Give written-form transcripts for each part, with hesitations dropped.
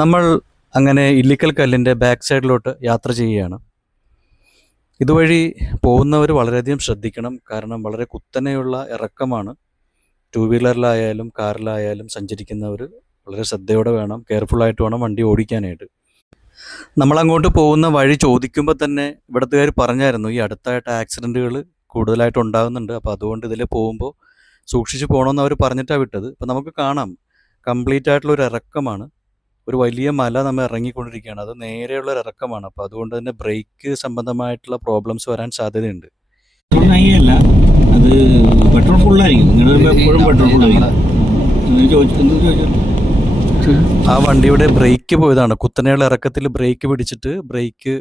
നമ്മൾ അങ്ങനെ ഇല്ലിക്കൽ കല്ലിൻ്റെ ബാക്ക് സൈഡിലോട്ട് യാത്ര ചെയ്യുകയാണ്. ഇതുവഴി പോകുന്നവർ വളരെയധികം ശ്രദ്ധിക്കണം. കാരണം വളരെ കുത്തനെയുള്ള ഇറക്കമാണ്. ടൂ വീലറിലായാലും കാറിലായാലും സഞ്ചരിക്കുന്നവർ വളരെ ശ്രദ്ധയോടെ വേണം, കെയർഫുള്ളായിട്ട് വേണം വണ്ടി ഓടിക്കാനായിട്ട്. നമ്മളങ്ങോട്ട് പോകുന്ന വഴി ചോദിക്കുമ്പോൾ തന്നെ ഇവിടുത്തുകാർ പറഞ്ഞായിരുന്നു, ഈ അടുത്തായിട്ട് ആക്സിഡൻറ്റുകൾ കൂടുതലായിട്ട് ഉണ്ടാകുന്നുണ്ട്, അപ്പോൾ അതുകൊണ്ട് ഇതിൽ പോകുമ്പോൾ സൂക്ഷിച്ച് പോകണമെന്ന് അവർ പറഞ്ഞിട്ടാണ് വിട്ടത്. ഇപ്പം നമുക്ക് കാണാം, കംപ്ലീറ്റ് ആയിട്ടുള്ളൊരു ഇറക്കമാണ്. ഒരു വലിയ മല നമ്മൾ ഇറങ്ങിക്കൊണ്ടിരിക്കുകയാണ്. അത് നേരെയുള്ളൊരു ഇറക്കമാണ്. അപ്പോൾ അതുകൊണ്ട് തന്നെ ബ്രേക്ക് സംബന്ധമായിട്ടുള്ള പ്രോബ്ലംസ് വരാൻ സാധ്യതയുണ്ട്. അല്ല, അത് പെട്രോൾ ഫുള്ളായിരിക്കും. നിങ്ങളുടെ എപ്പോഴും പെട്രോൾ ഫുള്ളായിരിക്കും. ആ വണ്ടിയുടെ ബ്രേക്ക് പോയതാണ്. കുത്തനെയുള്ള ഇറക്കത്തിൽ ബ്രേക്ക് പിടിച്ചിട്ട് ബ്രേക്ക്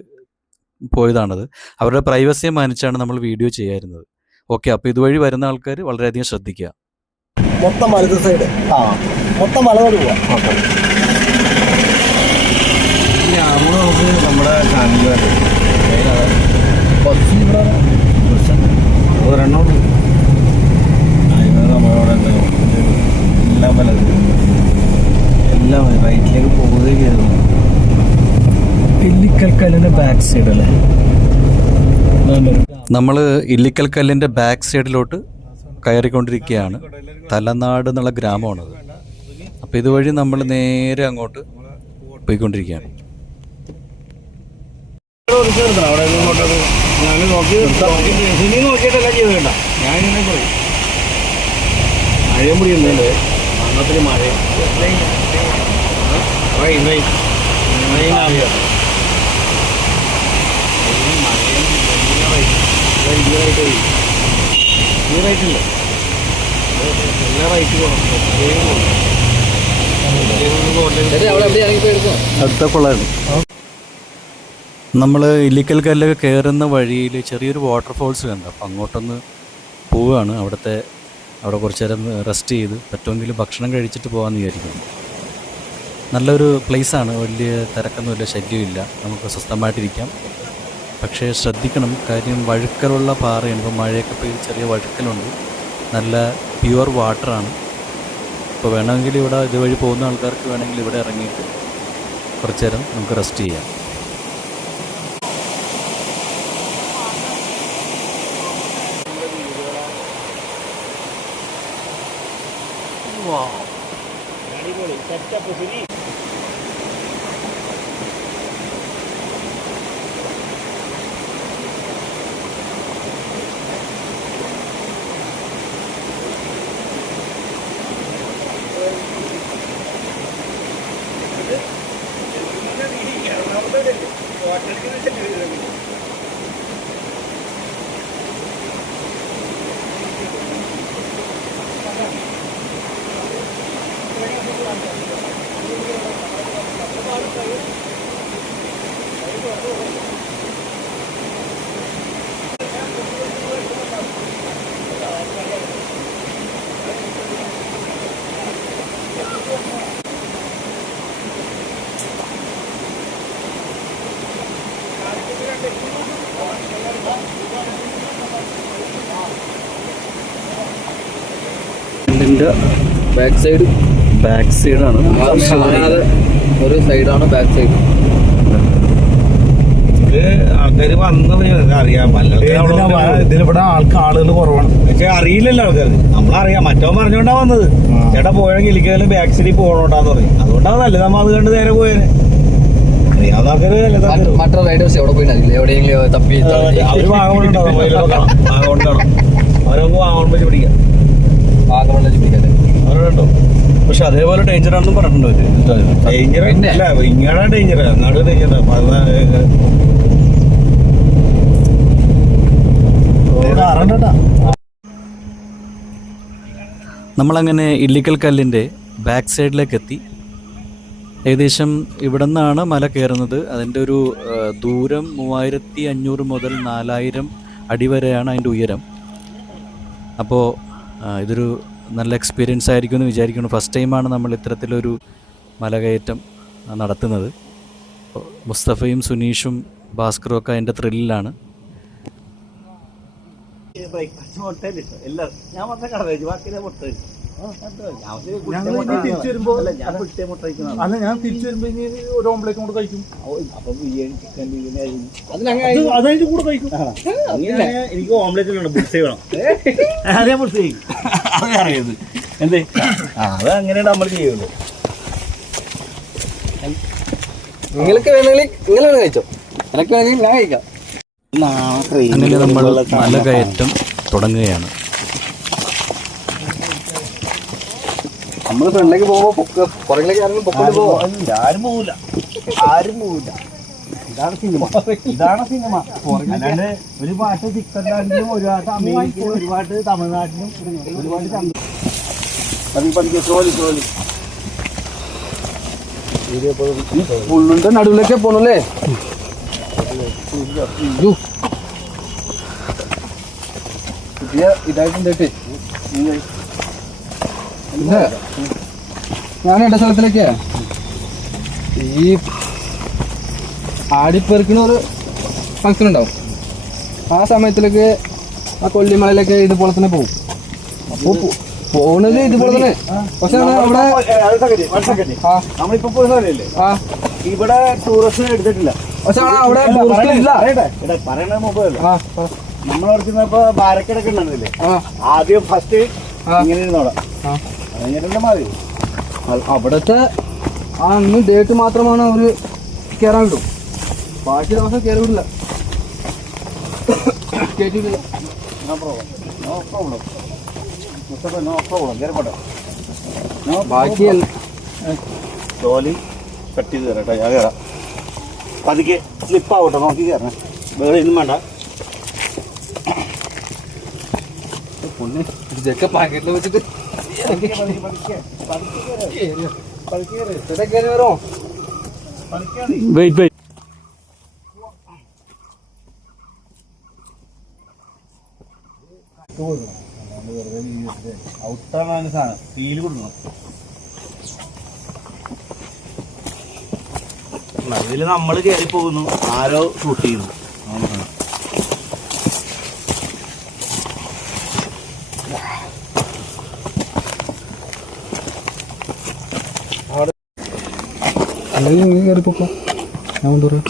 പോയതാണത്. അവരുടെ പ്രൈവസിയെ മാനിച്ചാണ് നമ്മൾ വീഡിയോ ചെയ്യാറുന്നത്. ഓക്കെ, അപ്പോൾ ഇതുവഴി വരുന്ന ആൾക്കാർ വളരെയധികം ശ്രദ്ധിക്കുക. മൊത്തം വലത് സൈഡ്, മൊത്തം വലതോട് പോവാം. നമുക്ക് നമ്മുടെ ഫാമിലി ഒരെണ്ണം നമ്മളോടെ എല്ലാം വലത്, എല്ലാം റൈറ്റിലേക്ക് പോവുകയും ചെയ്തു. ഇല്ലിക്കൽ കല്ലിൻ്റെ ബാക്ക് സൈഡ് അല്ലേ? നമ്മൾ ഇല്ലിക്കൽ കല്ലിൻ്റെ ബാക്ക് സൈഡിലോട്ട് കയറിക്കൊണ്ടിരിക്കുകയാണ്. തലനാട് എന്നുള്ള ഗ്രാമമാണത്. അപ്പോൾ ഇതുവഴി നമ്മൾ നേരെ അങ്ങോട്ട് പോയിക്കൊണ്ടിരിക്കുകയാണ്. ഞാൻ നോക്കിയിട്ടല്ല ചെയ്തേണ്ട. ഞാനിങ്ങനെ പറയും, മഴയും പിടിയുന്നുണ്ട്. മണ്ണത്തിന് മഴയും റൈറ്റില്ല, എല്ലാ റൈറ്റ് അടുത്തേക്കുള്ളതാണ്. നമ്മൾ ഇല്ലിക്കൽ കല്ലൊക്കെ കയറുന്ന വഴിയിൽ ചെറിയൊരു വാട്ടർഫോൾസ് കണ്ടു. അപ്പോൾ അങ്ങോട്ടൊന്ന് പോവുകയാണ്. അവിടെ കുറച്ച് നേരം റെസ്റ്റ് ചെയ്ത് പറ്റുമെങ്കിൽ ഭക്ഷണം കഴിച്ചിട്ട് പോകാമെന്ന് വിചാരിക്കുന്നു. നല്ലൊരു പ്ലേസാണ്. വലിയ തിരക്കൊന്നുമില്ല, ശല്യമില്ല, നമുക്ക് സ്വസ്ഥമായിട്ടിരിക്കാം. പക്ഷേ ശ്രദ്ധിക്കണം, കാര്യം വഴുക്കലുള്ള പാറയാണ്. ഇപ്പോൾ മഴയൊക്കെ പെയ്ത് ചെറിയ വഴുക്കലുണ്ട്. നല്ല പ്യുവർ വാട്ടറാണ്. ഇപ്പോൾ വേണമെങ്കിൽ ഇവിടെ ഇതുവഴി പോകുന്ന ആൾക്കാർക്ക് വേണമെങ്കിൽ ഇവിടെ ഇറങ്ങിയിട്ട് കുറച്ച് നേരം നമുക്ക് റെസ്റ്റ് ചെയ്യാം. ഇതിൻ്റെ ബാക്ക് സൈഡാണ് ഒരു സൈഡാണ് ബാക്ക് സൈഡ്. ആൾക്കാര് വന്നത് അറിയാം. ഇതിലിവിടെ ആളുകൾ കുറവാണ്. പക്ഷെ അറിയില്ലല്ലോ ആൾക്കാർക്ക്. നമ്മളറിയാം, മറ്റോ പറഞ്ഞോണ്ടാ വന്നത്. ചേട്ടാ പോയെങ്കിൽ ഇല്ലിക്കലും ബാക്ക് സൈഡിൽ പോകണോണ്ടാന്ന് പറഞ്ഞു. അതുകൊണ്ടാണ് നല്ലത്. നമ്മൾ അത് കണ്ട് നേരെ പോയേനെ. അറിയാവുന്ന ആൾക്കാര് മറ്റൊരു റൈഡേഴ്സ് എവിടെ പോയിട്ടില്ല, എവിടെയെങ്കിലും തപ്പി അവര് വാഗമണ്ണുണ്ടാവും. വാഗമണ്ണ് കാണാം. അവരൊക്കെ വാഗമൺ വെച്ച് പിടിക്കാം. വാഗമണ്ണിൽ പിടിക്കല്ലേ അവരുണ്ടോ? പക്ഷെ അതേപോലെ ഡേഞ്ചർ ആണെന്നും പറഞ്ഞിട്ടുണ്ട്. ഡേഞ്ചർ അല്ല, ഇങ്ങനെ ഡേഞ്ചർ, നാട് ഡേഞ്ചർ. നമ്മളങ്ങനെ ഇല്ലിക്കൽ കല്ലിൻ്റെ ബാക്ക് സൈഡിലേക്ക് എത്തി. ഏകദേശം ഇവിടെ നിന്നാണ് മല കയറുന്നത്. അതിൻ്റെ ഒരു ദൂരം 3500 മുതൽ 4000 അടി വരെയാണ് അതിൻ്റെ ഉയരം. അപ്പോൾ ഇതൊരു നല്ല എക്സ്പീരിയൻസ് ആയിരിക്കും എന്ന് വിചാരിക്കുന്നു. ഫസ്റ്റ് ടൈമാണ് നമ്മൾ ഇത്തരത്തിലൊരു മലകയറ്റം നടത്തുന്നത്. മുസ്തഫയും സുനീഷും ഭാസ്കറും ഒക്കെ അതിൻ്റെ ത്രില്ലിലാണ്. ഞാൻ മാത്രം കടന്നു ബാക്കി ഞങ്ങൾ തിരിച്ചു വരുമ്പോ അല്ല ഞാൻ തിരിച്ചു വരുമ്പോ ഇനി ഒരു ഓംപ്ലേറ്റ് കൊണ്ട് കഴിക്കും. അതതിന്റെ കൂടെ കഴിക്കും. എനിക്ക് ഓംപ്ലേറ്റ് ബുൾസൈ വേണം. അതേ ബുൾസൈ അതറിയത് എന്തേ അത് അങ്ങനെയാണ് നമ്മൾ ചെയ്യുള്ളൂ. നിങ്ങൾക്ക് വേണമെങ്കിൽ നിങ്ങൾ വേണം കഴിച്ചോ, എനിക്ക് വേണമെങ്കിൽ ഞാൻ കഴിക്കാം. അങ്ങനെ നമ്മൾ മല കയറ്റം തുടങ്ങുകയാണ്. നമ്മൾ ഫ്രണ്ടിലേക്ക് പോകുമ്പോ പുറകിലേക്ക് ആരെങ്കിലും പൊക്കോട്ട് പോവോ? ആരും പോവില്ല, ആരും പോവില്ല. ഇതാണ് സിനിമ, ഇതാണ് സിനിമ. അല്ലാണ്ട് ഒരു പാട്ട് സിക്സറിലാണെങ്കിലും ഒരു പാട്ട് അമേരിക്കയിലും ഒരു പാട്ട് തമിഴ്നാട്ടിലും ഒരുപാട് പുള്ളിന്റെ നടുവിലേക്ക് പോണല്ലേ. പുതിയ ഇതായിട്ട് ഞാൻ എന്റെ സ്ഥലത്തിലേക്ക് ഈ ആടിപ്പെറുക്കണ ഒരു ഫംഗ്ഷൻ ഉണ്ടാവും. ആ സമയത്തിലേക്ക് ആ കൊല്ലിമലയിലേക്ക് ഇതുപോലെ തന്നെ പോകും. അപ്പോൾ പോണത് ഇതുപോലെ തന്നെ. പക്ഷെ അവിടെ നമ്മളിപ്പോ പോയ സ്ഥലമില്ലേ, ഇവിടെ ടൂറിസ്റ്റ് എടുത്തിട്ടില്ല. പക്ഷെ അവിടെ ടൂറിസ്റ്റ് ഇല്ല. പറയണ മുമ്പല്ല, നമ്മളവിടെ ചെന്നപ്പോ ബാരക്കടൊക്കെ ഉണ്ടല്ലേ, ആദ്യം ഫസ്റ്റ് ഇങ്ങനെ ഇരുന്നോളാം. അങ്ങനെ മതി. അവിടത്തെ ആ അന്ന് ഡേറ്റ് മാത്രമാണ് അവര് കയറാൻ വിടും, ബാക്കി ദിവസം കയറി വിടില്ല. കേട്ടിട്ടില്ല. No problem, no problem, no problem. കയറിപ്പോട്ടെ. ബാക്കി ജോലി കട്ട് ചെയ്ത് തരാം. ഞാൻ കയറാം. പതുക്കെ സ്ലിപ്പാവട്ടെ, നോക്കി കയറണം. വേറെ ഒന്നും വേണ്ട. ഇതൊക്കെ പാക്കറ്റിൽ വെച്ചിട്ട് കയറി വരോ? Wait wait. ഔട്ടാണ് സാധനം, ഫീല് കൊടുക്കണം. അതില് നമ്മൾ കയറി പോകുന്നു, ആരോ ഷൂട്ട് ചെയ്യുന്നു. കയറിപ്പോ ഞാൻ കൊണ്ടുവരാം.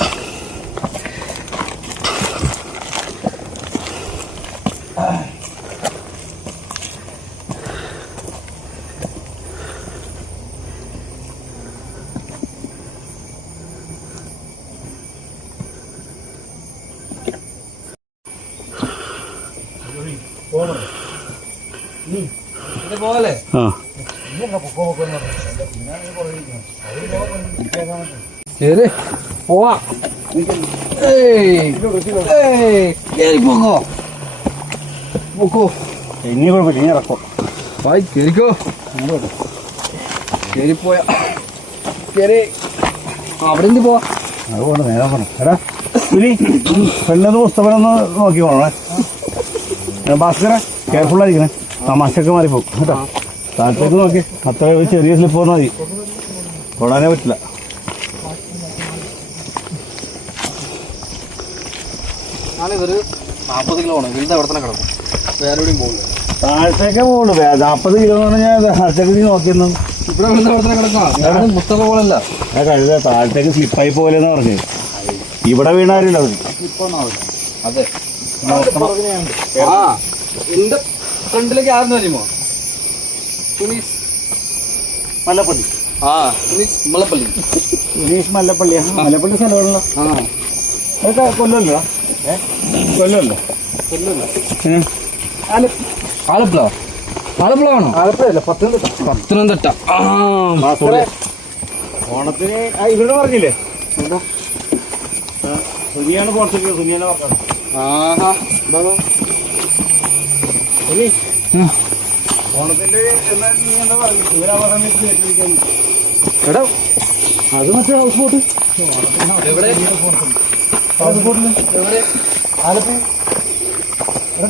പോലെ കേറി പോവാ. പോകോ പോക്കോ, ഇനി കുഴപ്പമില്ല, ഇനി ഇറക്കോ. വായി കേറിക്കോ. കേറിപ്പോയ കേറി അവിടെ നിന്ന് പോവാ. അതുകൊണ്ട് നേരം പറഞ്ഞു. എടാ ഇനി പെണ്ണത് പുസ്തകമൊന്ന് നോക്കി പോണേ. ഭാസ്കര കെയർഫുള്ളായിരിക്കണേ, തമാശയൊക്കെ മാറിപ്പോകും കേട്ടോ. താഴത്തേക്ക് നോക്കി, അത്ര ചെറിയ സ്ലിപ്പ് വന്നാൽ മതി, തൊടാനേ പറ്റില്ല. ഞാനിതൊരു 40 കിലോ ആണ്, വീടിൻ്റെ അവിടെ തന്നെ കിടക്കും, വേറെ എവിടെയും പോകില്ല. താഴത്തേക്കേ പോകുള്ളൂ. 40 കിലോ എന്ന് പറഞ്ഞാൽ താഴത്തേക്ക് നീ നോക്കിയെന്നു. ഇവിടെ വീടിൻ്റെ അവിടെ തന്നെ കിടക്കാം. മുസ്തഫ പോലല്ല, ഞാൻ കഴുത താഴത്തേക്ക് സ്ലിപ്പായി പോലെന്ന് പറഞ്ഞു. ഇവിടെ വീണാരില്ല അവര്. അതെ. ആ എന്റെ ഫ്രണ്ടിലേക്ക് ആരെന്ന് അറിയുമോ? സുനീഷ് മല്ലപ്പള്ളി. സുനീഷ് മല്ലപ്പള്ളി. സുനീഷ് മല്ലപ്പള്ളിയാ? മല്ലപ്പള്ളി സ്ഥലമാണല്ലോ. അതൊക്കെ കൊല്ലല്ലോ, കൊല്ലല്ലോ. ആലപ്പുഴ ആണോ? ആലപ്പുഴയല്ല, പത്തനംതിട്ട. ഓണത്തിന് ഇവിടെ പറഞ്ഞില്ലേ, സുനിയാണ് പുറത്തേക്ക്. സുനിയാണ് പറഞ്ഞത്. ഓണത്തിന്റെ എന്നാൽ നീ എന്താ പറഞ്ഞു, ഇവരാ സമയത്ത് കേട്ടിരിക്കാൻ. എടാ അത് മറ്റേ ഹൗസ് ബോട്ട്. ഹൗസ് ബോട്ടില് ആലപ്പുഴ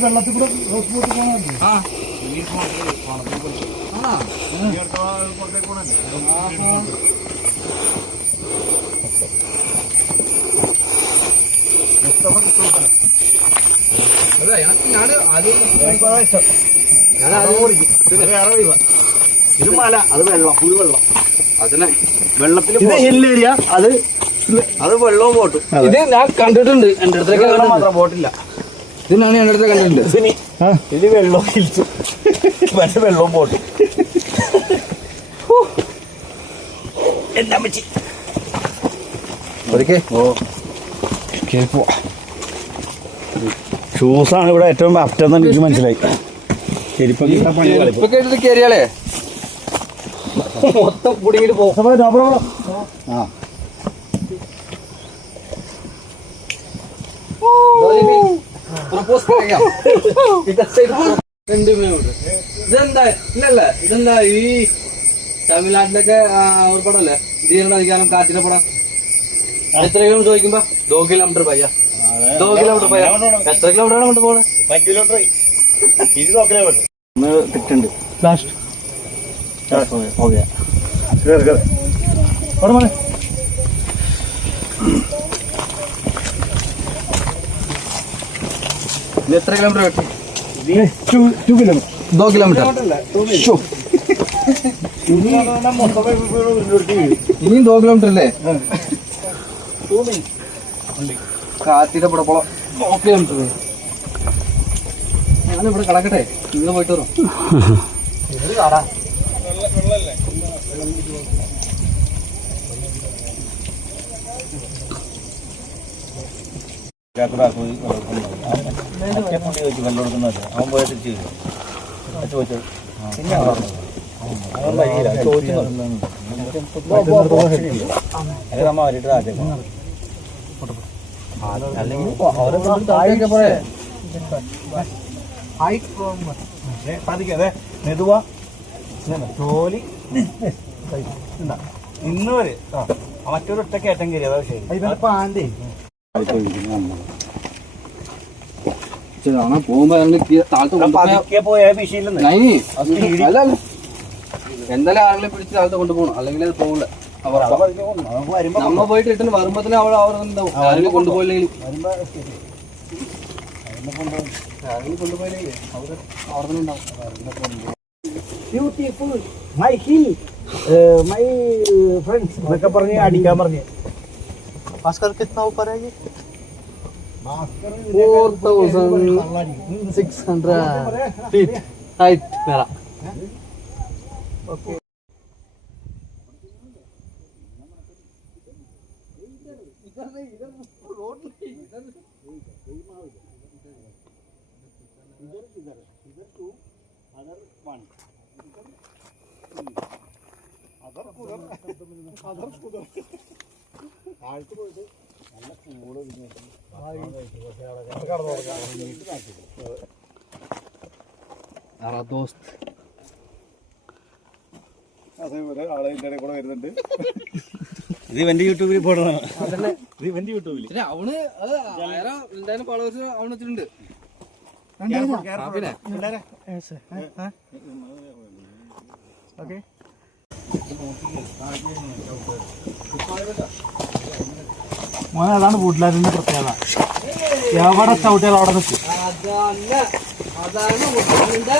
വെള്ളത്തിൽ കൂടെ ഹൗസ് ബോട്ട് പോകണമല്ലോ. ഞാൻ ആദ്യം ഇത് മല, അത് വെള്ളം, ഫുൾ വെള്ളം. അതിനെ വെള്ളത്തിൽ ഹിൽ ഏരിയ, അത് വെള്ളവും ബോട്ടും. ഇത് ഞാൻ കണ്ടിട്ടുണ്ട്, എന്റെ അടുത്തൊക്കെ മാത്രം ബോട്ടില്ല. ഇത് ഞാൻ എന്റെ അടുത്ത് കണ്ടിട്ടുണ്ട്. ഇത് വെള്ളവും ഹിൽസും, മറ്റേ വെള്ളവും ബോട്ടും. എന്താ പറ്റി ഷൂസാണ് ഇവിടെ ഏറ്റവും ആപ്റ്റെന്ന് എനിക്ക് മനസ്സിലായി. ചെരുപ്പൊക്കെ എടുത്ത് കയറിയാലേ മൊത്തം കുടുങ്ങിട്ട് പോകും. ഇതെന്താ ഇല്ലല്ല, ഇതെന്താ ഈ തമിഴ്നാട്ടിലൊക്കെ ഒരു പടമല്ലേ ധീരൻ അധികാരം കാറ്റിന്റെ പടം. എത്ര കിലോമീറ്റർ ചോദിക്കുമ്പോ 2 കിലോമീറ്റർ പയ്യ, 2 കിലോമീറ്റർ പയ്യ. എത്ര കിലോമീറ്റർ ആണ് കൊണ്ട് പോണേ? 5 കിലോമീറ്റർ. തെറ്റുണ്ട്. ഇത് എത്ര കിലോമീറ്റർ കിട്ടി? 2 കിലോമീറ്റർ. 2 കിലോമീറ്റർ. ഇനിയും 2 കിലോമീറ്റർ അല്ലേ? കാറ്റിന്റെ പടപ്പളം 2 കിലോമീറ്റർ. ഞാനിവിടെ കിടക്കട്ടെ, നിങ്ങൾ പോയിട്ട് വരും. അവൻ പോയ തിരിച്ചു ചോദിച്ചത് പിന്നെ നമ്മ വരിട്ട് അല്ലെങ്കിൽ സാധിക്കാതെ നെതുവാ ജോലി ഇന്ന് വരെ മറ്റൊരു ഒറ്റ കയറ്റം കയറി. അതാ ശരി. പോകുമ്പോ പോയ വിഷയില്ലെന്ന്. എന്തായാലും ആളുകളെ പിടിച്ച് താഴത്ത് കൊണ്ടുപോകണം, അല്ലെങ്കിൽ അത് പോകില്ല. നമ്മ പോയിട്ട് റിട്ടേൺ വരുമ്പോഴത്തേനും അവിടെ ഉണ്ടാവും. ആരെങ്കിലും കൊണ്ടുപോയില്ലെങ്കിൽ കൊണ്ടുപോയില്ലെങ്കിൽ അവിടെ തന്നെ ഉണ്ടാവും. Beautiful my hill my friends എന്നൊക്കെ പറഞ്ഞ് അടിക്കാൻ പറഞ്ഞു. ഭാസ്കർ കിतना ऊपर है ये? 4600 feet height मेरा. ओके. दोस्त ഇത് ഇവന്റെ യൂട്യൂബിൽ പോടുന്നതാണ്. ഇത് ഇവന്റെ യൂട്യൂബിൽ അവന് എന്തായാലും ഫോളോവേഴ്സ് അവന് വെച്ചിട്ടുണ്ട്. അതാണ് വുഡ്ലാൻഡിന്റെ പ്രത്യേകത. എവിടെ ചവിട്ടിയാൽ അവിടെ നിൽക്കും. അതാണ് വുഡ്ലാൻഡിന്റെ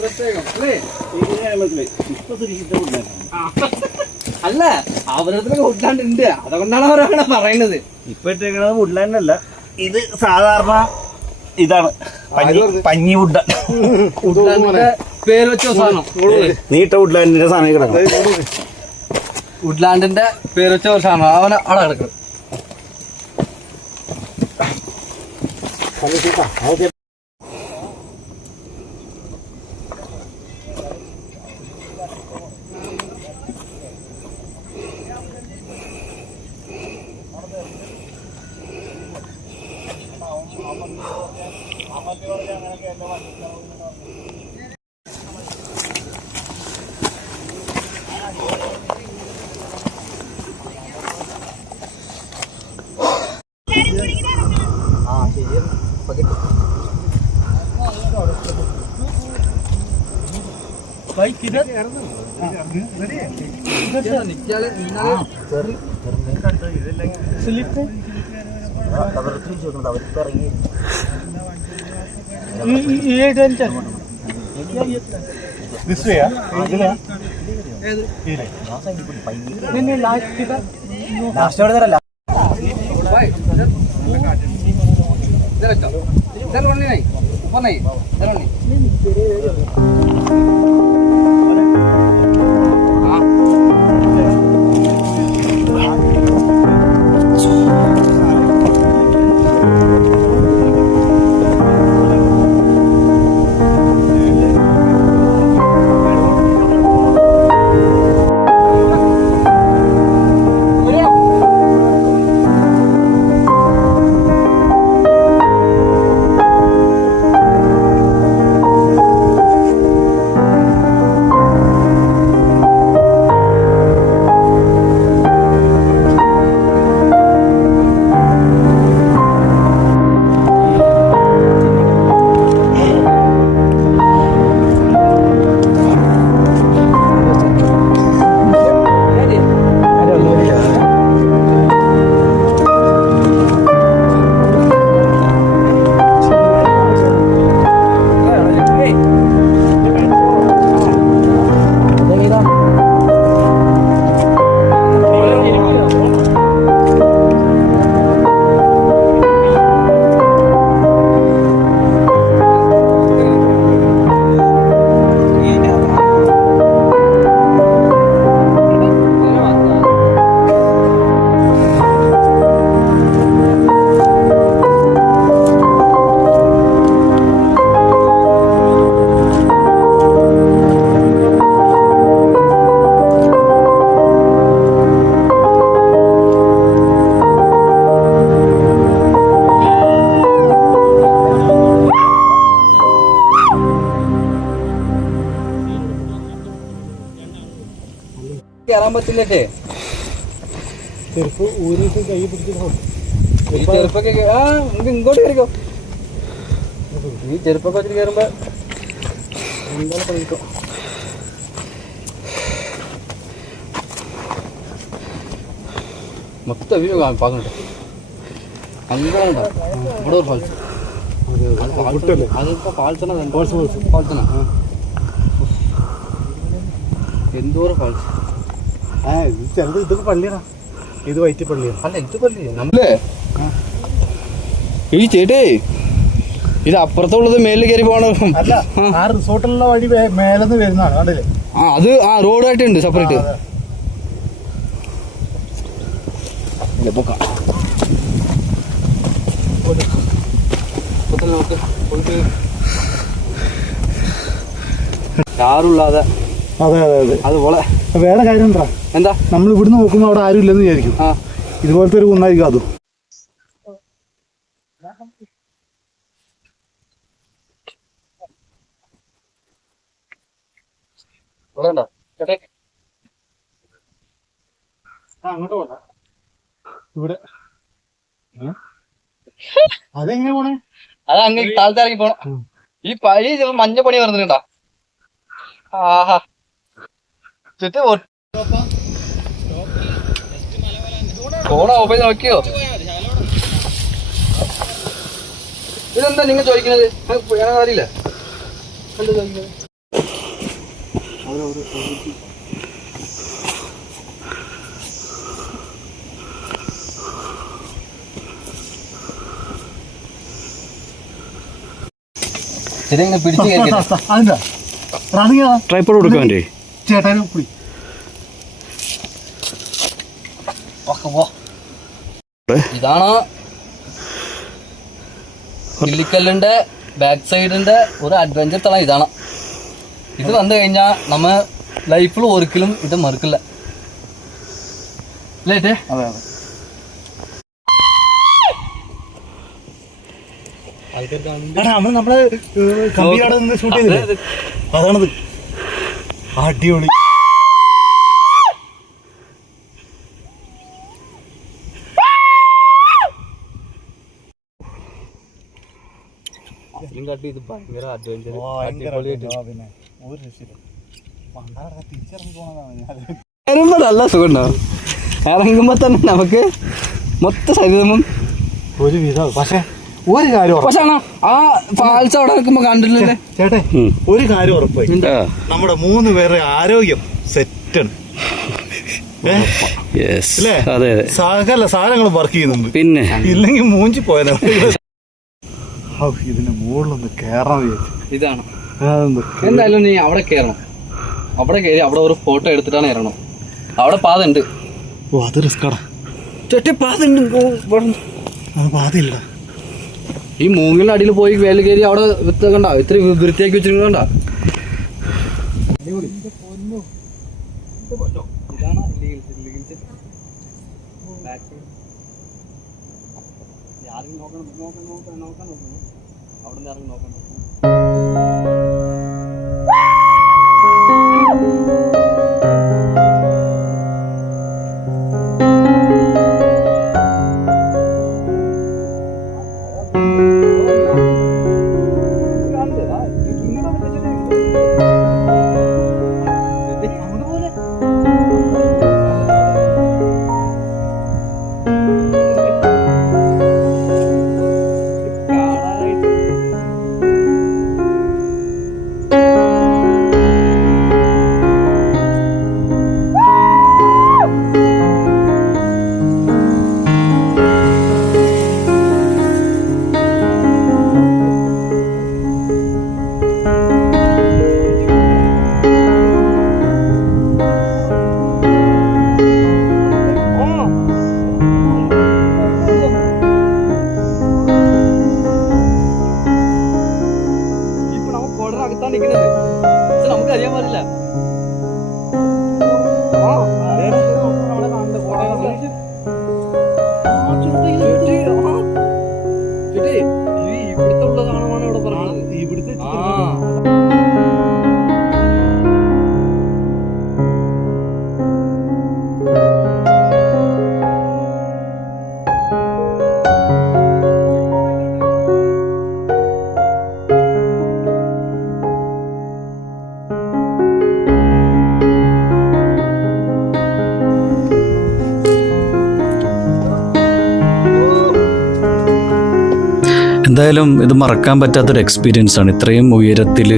പ്രത്യേകം അല്ലേ? അല്ല, അവരുടെ വുഡ്ലാൻഡ് ഉണ്ട്, അതുകൊണ്ടാണ് അവരങ്ങനെ പറയുന്നത്. ഇപ്പൊ ഇട്ടേക്കുന്നത് വുഡ്ലാൻഡ് അല്ല, ഇത് സാധാരണ ഇതാണ് പഞ്ഞി വുഡ്. വുഡ്ലാൻഡിന്റെ പേര് വെച്ച സാധനം, നീട്ട വുഡ്ലാൻഡിന്റെ സാധനം കിടക്കണം. വുഡ്ലാൻഡിന്റെ പേര് വെച്ച ഒരു സാധനം അവനെ അവിടെ കിടക്കണം. കയറാൻ പറ്റില്ലേ? ഈ ചെരുപ്പൊക്കെ ഇങ്ങോട്ട് കയറിക്കോ. ഈ ചെരുപ്പൊക്കെ വെച്ചിട്ട് കയറുമ്പോ എന്തായാലും കളിക്കോ. മൊത്തം വ്യൂ പാകുന്നുണ്ട്. അങ്ങനെ ഇവിടെ ഒരു ഫാൾസ്, അതിപ്പോ ഫാൾസണ എന്തോരം ഫാൾസ്. ഇതൊക്കെ പള്ളിയാ, ഇത് വൈറ്റ് പള്ളിയാണ്. അല്ല ഇത് പള്ളി നമ്മളേ ഈ ചേട്ടേ ഇത് അപ്പുറത്തുള്ളത് മേലിൽ കയറി പോകണം. അല്ല, ആ റിസോർട്ടിലുള്ള വഴി മേലെന്ന് വരുന്നതാണ് കണ്ടില്ലേ? അത് ആ റോഡായിട്ടുണ്ട് സെപ്പറേറ്റ്. ആരുള്ളാതെ അതെ അതെ അതെ. അതുപോലെ വേറെ കാര്യം എന്താ, എന്താ നമ്മൾ ഇവിടുന്ന് നോക്കുമ്പോൾ അവിടെ ആരും ഇല്ലെന്ന് വിചാരിക്കും. ഇതുപോലത്തെ ഒരു കുന്നായിരിക്കും അതും. അങ്ങോട്ട് പോണ്ട, ഇവിടെ അതെങ്ങനെ പോണേ? അത് അങ്ങ് താഴത്തിറങ്ങി പോണം. ഈ പഴയ മഞ്ഞ പണി വരുന്നുണ്ടാ. ആഹാ ഫോൺ ഓഫ് ചെയ്ത് നോക്കിയോ? ഇതെന്താ നിങ്ങൾ ചോദിക്കുന്നത്? ഞാൻ അറിയില്ല എന്താ ചോദിക്കുന്നത്. ശരി, ഇങ്ങനെ പിടിച്ച് കേൾക്കട്ടെ. ട്രൈപ്പോഡ് കൊടുക്കാൻ വേണ്ടി ചേട്ടാനും കുടി. ഇതാണ് ഇല്ലിക്കല്ലിന്റെ ബാക്ക് സൈഡിന്റെ ഒരു അഡ്വഞ്ചർ സ്ഥലം. ഇതാണ്. ഇത് വന്നു കഴിഞ്ഞാൽ നമ്മ ലൈഫിൽ ഒരിക്കലും ഇത് മറക്കില്ല. അല്ലേ? അതെ അതെ. നമ്മള് കമ്പിയാടെ നിന്ന് ഷൂട്ട് ചെയ്തില്ലേ, അതാണത്. അടിപൊളി. ഇത് ഭയങ്കര അഡ്വഞ്ചർ. പിന്നെ ഒരു രക്ഷയില്ല. തിരിച്ചിറങ്ങി പോണതാണ്. ഇറങ്ങുമ്പോ നല്ല സുഖമുണ്ടാവും. ഇറങ്ങുമ്പോ തന്നെ നമുക്ക് മൊത്തം ശരീരമും ഒരു വിധം. പക്ഷെ ഒരു കാര്യം ഉറപ്പ്. പക്ഷെ ആ ഫാൾസ് അവിടെ നിൽക്കുമ്പോ കണ്ടില്ലേ ചേട്ടേ, ഒരു കാര്യം ഉറപ്പായി, നമ്മുടെ 3 പേരുടെ ആരോഗ്യം സെറ്റാണ്. അല്ലേ? സകല സാധനങ്ങളും വർക്ക് ചെയ്യുന്നുണ്ട്. പിന്നെ ഇല്ലെങ്കിൽ മൂഞ്ചി പോയാലോ. ഇതിന്റെ മുകളിലൊന്ന് കേറാൻ വിചാരിച്ചു. ഇതാണ് എന്തായാലും നീ അവിടെ കയറണം. അവിടെ കയറി അവിടെ ഒരു ഫോട്ടോ എടുത്തിട്ടാണ് ഇറങ്ങണം. അവിടെ പാത ഉണ്ട്. ഓ, അത് റിസ്കാടാ. പാത ഉണ്ട്. പാതയില്ല. ഈ മൂങ്ങിന്റെ അടിയിൽ പോയി വേല കയറി അവിടെ കണ്ട ഇത്ര വൃത്തിയാക്കി വെച്ചിട്ടുണ്ട. ഇതാണ് നോക്കാൻ അവിടെ നിന്ന് ഇറങ്ങി നോക്കാൻ. നമുക്കറിയാൻ പാടില്ല. ഇവിടുത്തെ ഉള്ള കാണാനാണ് ഇവിടെ പറഞ്ഞത്. ഇവിടുത്തെ എന്തായാലും ഇത് മറക്കാൻ പറ്റാത്തൊരു എക്സ്പീരിയൻസ് ആണ്. ഇത്രയും ഉയരത്തിൽ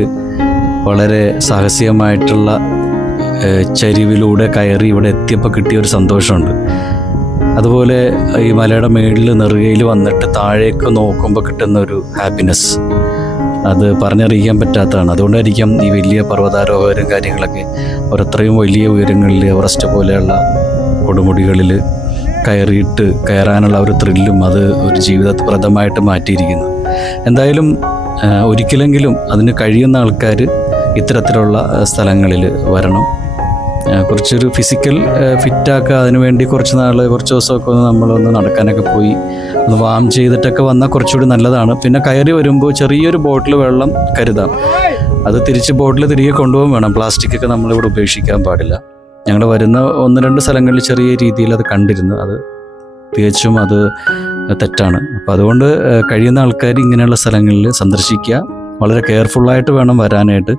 വളരെ സാഹസികമായിട്ടുള്ള ചരിവിലൂടെ കയറി ഇവിടെ എത്തിയപ്പോൾ കിട്ടിയൊരു സന്തോഷമുണ്ട്. അതുപോലെ ഈ മലയുടെ മേളിൽ നെറുകയിൽ വന്നിട്ട് താഴേക്ക് നോക്കുമ്പോൾ കിട്ടുന്ന ഒരു ഹാപ്പിനെസ് അത് പറഞ്ഞറിയിക്കാൻ പറ്റാത്തതാണ്. അതുകൊണ്ടായിരിക്കാം ഈ വലിയ പർവ്വതാരോഹകരും കാര്യങ്ങളൊക്കെ അവരത്രയും വലിയ ഉയരങ്ങളിൽ എവറസ്റ്റ് പോലെയുള്ള കൊടുമുടികളിൽ കയറാനുള്ള ഒരു ത്രില്ലും അത് ഒരു ജീവിതപ്രദമായിട്ട് മാറ്റിയിരിക്കുന്നു. എന്തായാലും ഒരിക്കലെങ്കിലും അതിന് കഴിയുന്ന ആൾക്കാർ ഇത്തരത്തിലുള്ള സ്ഥലങ്ങളിൽ വരണം. കുറച്ചൊരു ഫിസിക്കൽ ഫിറ്റാക്കുക, അതിനുവേണ്ടി കുറച്ച് ദിവസമൊക്കെ നമ്മളൊന്ന് നടക്കാനൊക്കെ പോയി ഒന്ന് വാം ചെയ്തിട്ടൊക്കെ വന്നാൽ കുറച്ചുകൂടി നല്ലതാണ്. പിന്നെ കയറി വരുമ്പോൾ ചെറിയൊരു ബോട്ടിൽ വെള്ളം കരുതാം. അത് തിരിച്ച് ബോട്ടിൽ തിരികെ കൊണ്ടുപോകാൻ വേണം. പ്ലാസ്റ്റിക്കൊക്കെ നമ്മളിവിടെ ഉപേക്ഷിക്കാൻ പാടില്ല. ഞങ്ങൾ വരുന്ന 1-2 സ്ഥലങ്ങളിൽ ചെറിയ രീതിയിൽ അത് കണ്ടിരുന്നു. അത് തികച്ചും അത് തെറ്റാണ്. അപ്പോൾ അതുകൊണ്ട് കഴിയുന്ന ആൾക്കാർ ഇങ്ങനെയുള്ള സ്ഥലങ്ങളിൽ സന്ദർശിക്കുക. വളരെ കെയർഫുള്ളായിട്ട് വേണം വരാനായിട്ട്.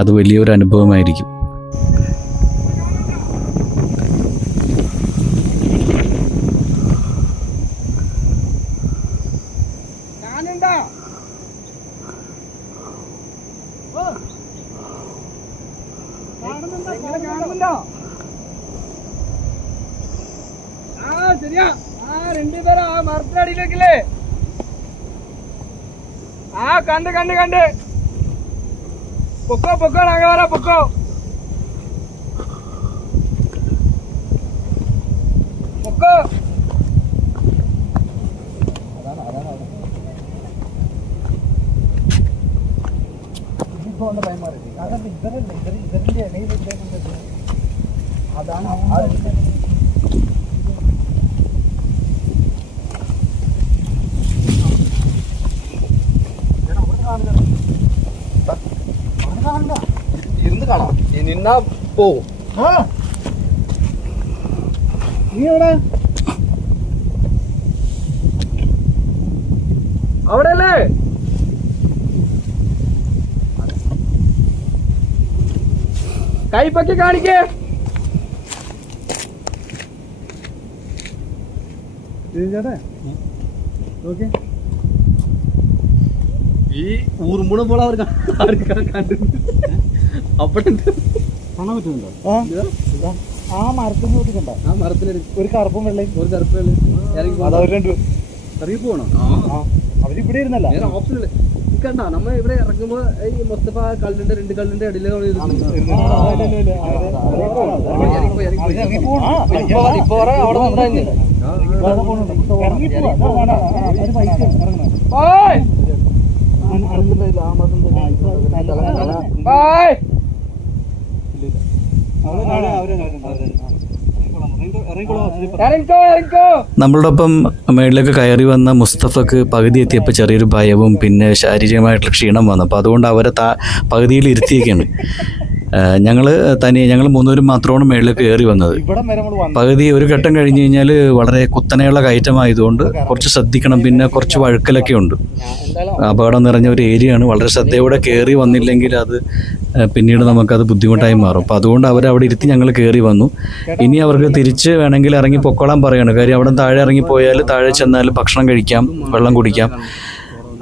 അത് വലിയൊരു അനുഭവമായിരിക്കും. ശരിയാ, 2 പേരാ മരത്തിനടിയിലേക്കില്ലേ? കണ്ട് പൊക്കോ നാഗവര പൊക്കോ. അതാണ് ഇരുന്ന് കാണാം. നിന്നാ പോവും. നീ എവിടെ? അവിടെ അല്ലേ? കൈപ്പൊക്കി കാണിക്കേ. ചേട്ടാ ഓക്കെ. ഈ ഊർമുണപ്പോൾ അവർ കണ്ടു അപ്പഴുണ്ട് കാണാൻ പറ്റുന്നുണ്ടോ? ആ മരത്തിൽ നോക്കിക്കണ്ട, ആ മരത്തിൽ ഒരു കറുപ്പും വെള്ളയും, ഒരു കറുപ്പ് വെള്ളം ഇറങ്ങി പോകണം. അവരിവിടെ ഇരുന്നല്ല ഓപ്ഷനില്ല കണ്ട. നമ്മ ഇവിടെ ഇറങ്ങുമ്പോ ഈ മൊത്തപ്പ കല്ലിന്റെ 2 കല്ലിന്റെ ഇടയിലാണ് ഇപ്പൊ അവിടെ ഉണ്ടായിരുന്നു. നമ്മളുടെ ഒപ്പം മേളിലേക്ക് കയറി വന്ന മുസ്തഫക്ക് പകുതി എത്തിയപ്പോൾ ചെറിയൊരു ഭയവും പിന്നെ ശാരീരികമായിട്ടുള്ള ക്ഷീണം വന്നു. അപ്പോൾ അതുകൊണ്ട് അവരെ പകുതിയിൽ ഇരുത്തിയൊക്കെയാണ്. ഞങ്ങൾ 3 മാത്രമാണ് മേളിലേക്ക് കയറി വന്നത്. പകുതി ഒരു ഘട്ടം കഴിഞ്ഞ് കഴിഞ്ഞാൽ വളരെ കുത്തനെയുള്ള കയറ്റമായതുകൊണ്ട് കുറച്ച് ശ്രദ്ധിക്കണം. പിന്നെ കുറച്ച് വഴുക്കലൊക്കെ ഉണ്ട്. അപകടം നിറഞ്ഞ ഒരു ഏരിയയാണ്. വളരെ ശ്രദ്ധയോടെ കയറി വന്നില്ലെങ്കിൽ അത് പിന്നീട് നമുക്കത് ബുദ്ധിമുട്ടായി മാറും. അപ്പോൾ അതുകൊണ്ട് അവരവിടെ ഇരുത്തി ഞങ്ങൾ കയറി വന്നു. ഇനി അവർക്ക് തിരിച്ച് വേണമെങ്കിൽ ഇറങ്ങി പൊക്കോളാൻ പറയാണ്. കാര്യം അവിടെ താഴെ ഇറങ്ങിപ്പോയാൽ താഴെ ചെന്നാൽ ഭക്ഷണം കഴിക്കാം, വെള്ളം കുടിക്കാം.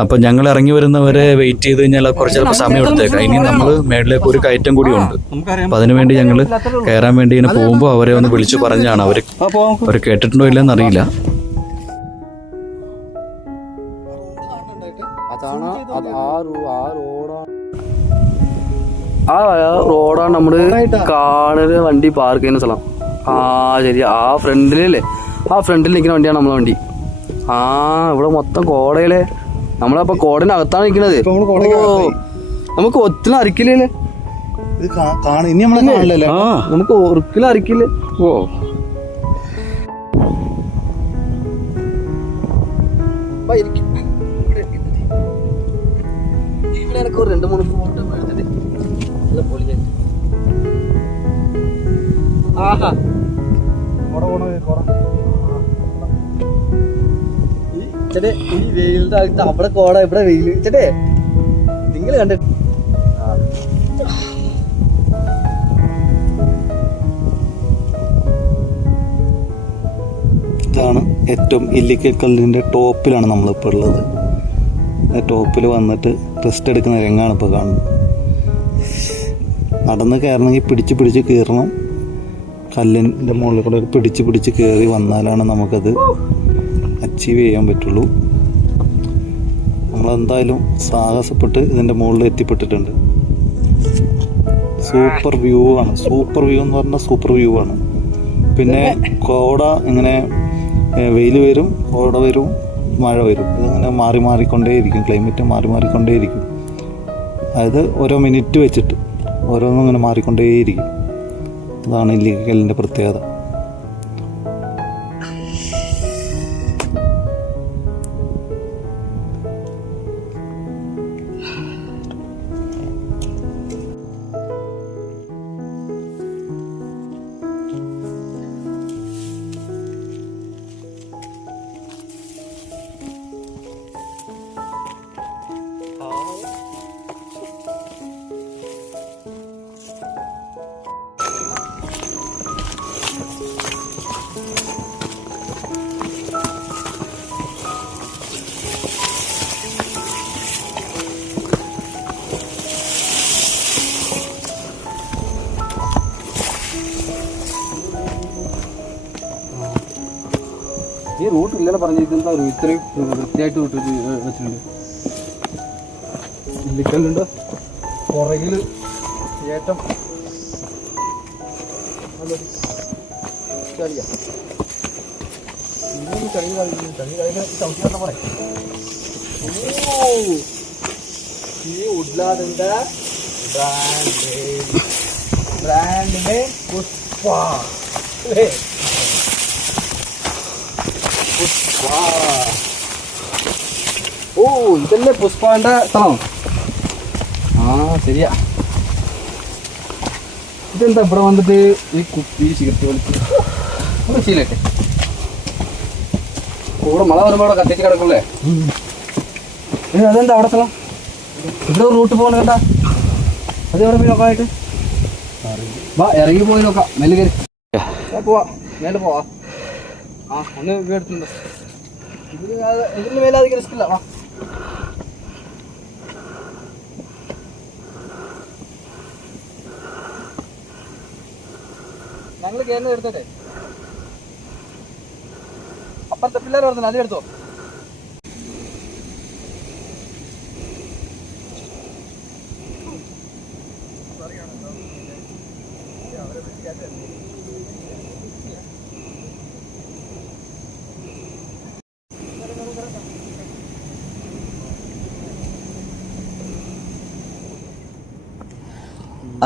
അപ്പം ഞങ്ങൾ ഇറങ്ങി വരുന്നവരെ വെയിറ്റ് ചെയ്ത് കഴിഞ്ഞാൽ കുറച്ച് ചിലപ്പോൾ സമയം എടുത്തേക്കാം. ഇനി നമ്മൾ മേളിലേക്ക് ഒരു കയറ്റം കൂടി ഉണ്ട്. അപ്പം അതിനുവേണ്ടി ഞങ്ങൾ കയറാൻ വേണ്ടി ഇങ്ങനെ പോകുമ്പോൾ അവരെ ഒന്ന് വിളിച്ചു പറഞ്ഞാണ്. അവർ കേട്ടിട്ടുണ്ടോ ഇല്ലെന്ന് അറിയില്ല. ആ റോഡാണ് നമ്മള് കാണുന്ന വണ്ടി പാർക്ക് ചെയ്യുന്ന സ്ഥലം. ആ ശരി, ആ ഫ്രണ്ടിലല്ലേ, ആ ഫ്രണ്ടിൽ നിൽക്കുന്ന വണ്ടിയാണ് നമ്മളെ വണ്ടി. ആ ഇവിടെ മൊത്തം കോടയിലെ, നമ്മളപ്പോ കോടനകത്താണ് നിൽക്കുന്നത്. നമുക്ക് ഒത്തിരി അരിക്കില്ലേ, നമുക്ക് ഒരിക്കലും അരിക്കില്ലേ. ഓ ഇവിടെ എനിക്ക് 2-3 ഫോട്ടോ എടുത്തിട്ട് നല്ല പൊളിയായി. ആഹാ ചേട്ടേ, ഈ വെയിലിന്റെ അകത്ത് അവിടെ കോട, ഇവിടെ വെയില്. ചേട്ടേ നിങ്ങൾ കണ്ട ഇതാണ് ഏറ്റവും ഇല്ലിക്കൽ കല്ലിൻ്റെ ടോപ്പിലാണ് നമ്മളിപ്പോൾ ഉള്ളത്. ടോപ്പിൽ വന്നിട്ട് റെസ്റ്റ് എടുക്കുന്ന രംഗമാണ് ഇപ്പോൾ കാണുന്നത്. നടന്ന് കയറണമെങ്കിൽ പിടിച്ച് കയറണം. കല്ലിൻ്റെ മുകളിൽ കൂടെ പിടിച്ച് കയറി വന്നാലാണ് നമുക്കത് അച്ചീവ് ചെയ്യാൻ പറ്റുള്ളൂ. നമ്മളെന്തായാലും സാഹസപ്പെട്ട് ഇതിൻ്റെ മുകളിൽ എത്തിപ്പെട്ടിട്ടുണ്ട്. സൂപ്പർ വ്യൂ ആണ്. സൂപ്പർ വ്യൂ എന്ന് പറഞ്ഞാൽ സൂപ്പർ വ്യൂ ആണ്. പിന്നെ കോട ഇങ്ങനെ വെയിൽ വരും, കോട വരും, മഴ വരും. ഇതിങ്ങനെ മാറിക്കൊണ്ടേയിരിക്കും. ക്ലൈമറ്റ് മാറിക്കൊണ്ടേയിരിക്കും. അതായത് ഓരോ മിനിറ്റ് വെച്ചിട്ട് ഓരോന്നും ഇങ്ങനെ മാറിക്കൊണ്ടേയിരിക്കും. അതാണ് ഇല്ലിക്കലിൻ്റെ പ്രത്യേകത. ഈ റൂട്ട് ഇല്ലല്ലോ പറഞ്ഞിരിക്കുന്നത്. ഇത്രയും വൃത്തിയായിട്ട് വെച്ചിട്ടുണ്ട്. ഇല്ലിക്കല്ലുണ്ട് പുറകിൽ ഏറ്റം ചളിയാ. ചവിട്ടി പോലെ ഈ ഉഡ്ലാദിന്റെ ബ്രാൻഡിന്റെ പുഷ്പ അല്ലേ? ഓ ഇതല്ലേ പുഷ്പാന്റെ സ്ഥലം? ആ ശരിയാ. ഇതെന്താ ഇവിടെ വന്നിട്ട് ഈ കുപ്പി സിഗരറ്റ് വലിച്ച് ശീലട്ടെ. കൂടെ മഴ വരുമ്പോ അവിടെ കത്തിച്ച് കിടക്കുള്ളേ. അതെന്താ അവിടെ സ്ഥലം? ഇവിടെ റൂട്ട് പോകണ കേട്ടാ. അത് എവിടെ പോയി നോക്കാനായിട്ട്? വാ ഇറങ്ങി പോയി നോക്കാം. മെല്ലെ കയറി പോവാ. മേലെ പോവാ. ആ ഒന്ന് എടുത്തുണ്ട്. ഇതിന് മേലെ അധികം റിസ്ക് ഇല്ല. വാ ഞങ്ങൾ കേരളം എടുത്തോട്ടെ. അപ്പുറത്തെ പിള്ളേർ പറഞ്ഞു അത് എടുത്തോ.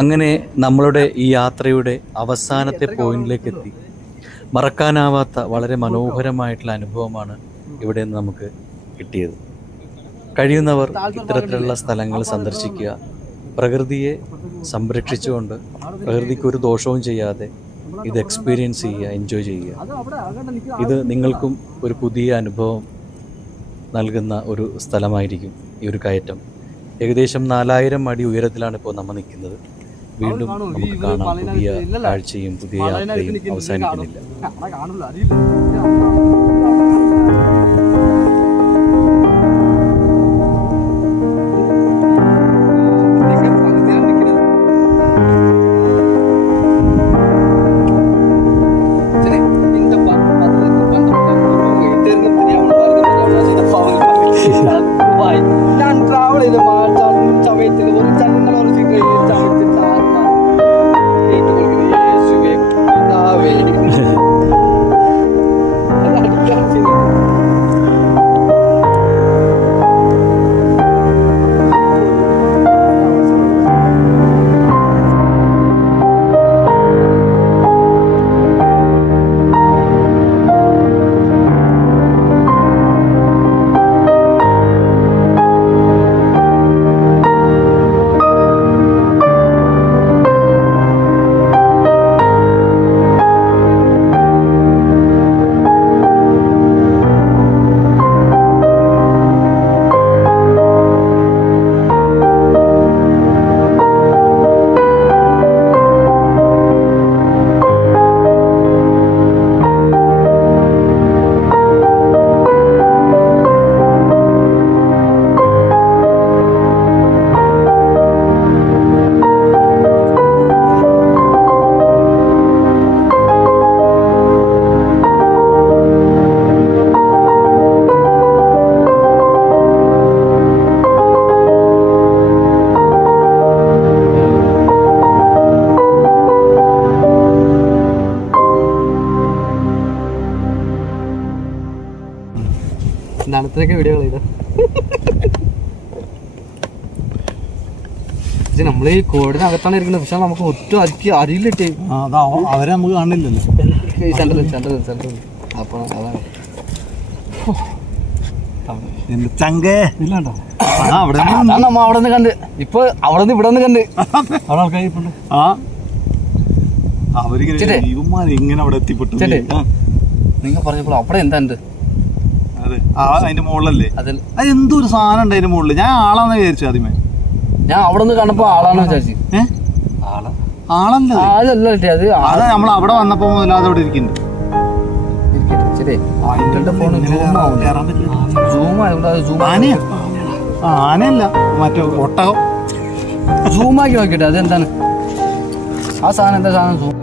അങ്ങനെ നമ്മളുടെ ഈ യാത്രയുടെ അവസാനത്തെ പോയിന്റിലേക്ക് എത്തി. മറക്കാനാവാത്ത വളരെ മനോഹരമായിട്ടുള്ള അനുഭവമാണ് ഇവിടെ നിന്ന് നമുക്ക് കിട്ടിയത്. കഴിയുന്നവർ ഇത്തരത്തിലുള്ള സ്ഥലങ്ങൾ സന്ദർശിക്കുക, പ്രകൃതിയെ സംരക്ഷിച്ചുകൊണ്ട് പ്രകൃതിക്ക് ഒരു ദോഷവും ചെയ്യാതെ ഇത് എക്സ്പീരിയൻസ് ചെയ്യുക, എൻജോയ് ചെയ്യുക. ഇത് നിങ്ങൾക്കും ഒരു പുതിയ അനുഭവം നൽകുന്ന ഒരു സ്ഥലമായിരിക്കും ഈ ഒരു കയറ്റം. ഏകദേശം 4000 അടി ഉയരത്തിലാണ് ഇപ്പോൾ നമ്മൾ നിൽക്കുന്നത്. വീണ്ടും നമുക്ക് കാണാം. പുതിയ കാഴ്ചയും പുതിയ യാത്രയും അവസാനിക്കുന്നില്ല. ഞാൻ ട്രാവൽ ചെയ്ത് സമയത്തിൽ ഒരു ചങ്ങളൊരു നടത്തിനൊക്കെ വീഡിയോ കളീത. നമ്മൾ ഈ കോടിനകത്താണ് ഇരിക്കുന്നത്, പക്ഷെ നമുക്ക് ഒട്ടും അരിയിലിട്ടേ അവരെ നമുക്ക് കാണില്ലല്ലോ. അപ്പൊ അതാണ് ചങ്കേ ഇല്ലാണ്ടോ നമ്മ അവിടെ നിന്ന് കണ്ട്. ഇപ്പൊ അവിടെ നിന്ന് ഇവിടെ നിന്ന് കണ്ട് അവിടെ ആൾക്കാർ ഇങ്ങനെ അവിടെ എത്തിപ്പെട്ടു. നിങ്ങൾ പറഞ്ഞപ്പോൾ അവിടെ എന്താ ഉണ്ട്? അതെ, അതിന്റെ മുകളിലല്ലേ അത് എന്തോ ഒരു സാധനം ഉണ്ട് അതിന്റെ മുകളിൽ. ഞാൻ ആളാന്ന് വിചാരിച്ചു ആദ്യമേ. ഞാൻ അവിടെ നിന്ന് കണ്ടപ്പോ ആളാന്ന് വിചാരിച്ചു. ആളല്ല, ആളല്ല അത് നമ്മൾ അവിടെ വന്നപ്പോ മുതലാതെ അവിടെ ഇരിക്കുന്നുണ്ട്. ആനയല്ല, മറ്റേ ഒട്ടകം. സൂമാക്കി നോക്കിട്ടെ അതെന്താണ് ആ സാധനം? എന്താ സാധനം? സൂം